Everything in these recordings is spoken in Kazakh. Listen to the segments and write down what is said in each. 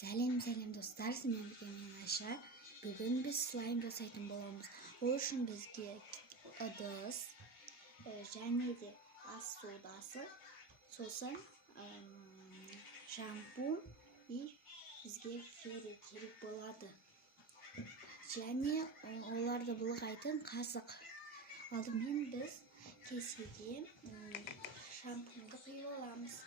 Сәлем достар, сіздермен бірге мен Айша. Бүгін біз слайм жасайтын боламыз. Ол үшін бізге ыдыс және де ас содасы, сосын шампунь бізге керек болады. Және оларды былғайтын қасық. Алдымен біз кесеге шампуньді құйып аламыз.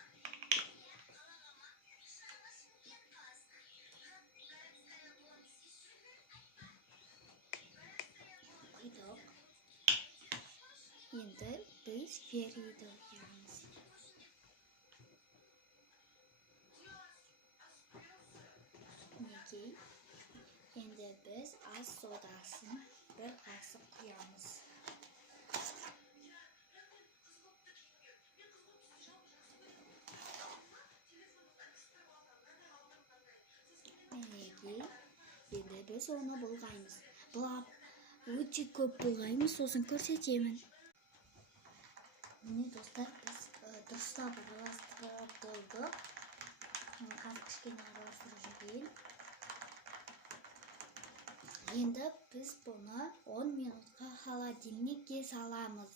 Енді біз ферриді құямыз. Мінекей, енді біз ас содасын бір қасық құямыз. Мінекей, енді біз оны бұлғаймыз. Өте көп бұлғаймыз, сосын көрсетемін. Міне достар, біз дұрыстап араластырып болдық. Қазір кішкене араластырып жіберейін. Енді біз бұны 10 минутқа холодильникке саламыз.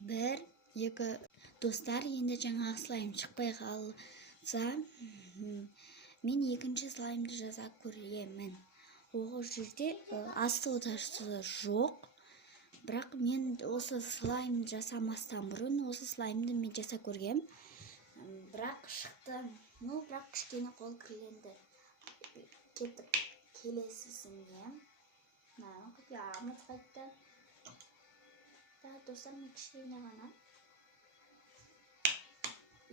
1-2 достар, енді жаңағы слайм шықпай қалса, мен екінші слаймды жасап көремін. Ол жерде ас содасы жоқ. Бірақ мен осы слаймды жасамастан бұрын осы слаймды мен жасап көргем. Бірақ шықты. Бірақ кішкене қол кірленді. Кетіп келесісіне. Құпиямыз қайтты. Достар, мен кішкене ғана.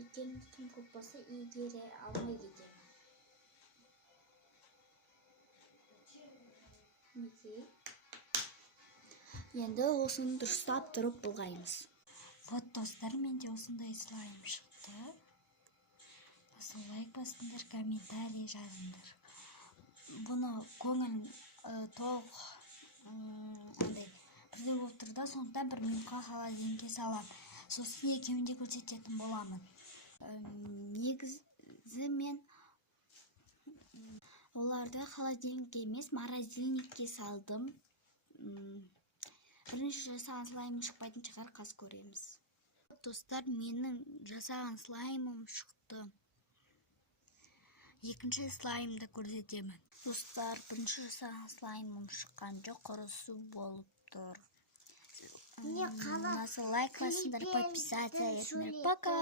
Екен тым көп болса игере алмай кетемін. Енді осыны дұрыстап тұрып бұлғаймыз. Вот достар, менде осындай слайм шықты. Лайк басыңдар, комментарий жазыңдар. Бұны көңіл тоқ бірде болып тұрда, сондықтан 1 минутқа холодильникке салам. Сосын екеуінде көрсететін боламын. Негізі мен оларды холодильникке емес, морозильникке салдым. Бірінші жасаған слаймым шықпайтын шығар, қаз көреміз. Достар, менің жасаған слаймым шықты. Екінші слаймды көрсетемін. Достар, бірінші жасаған слаймым шыққан жоқ, құрысы болып тұр. Лайк басыңдар, подписаться етіңдер. Пока!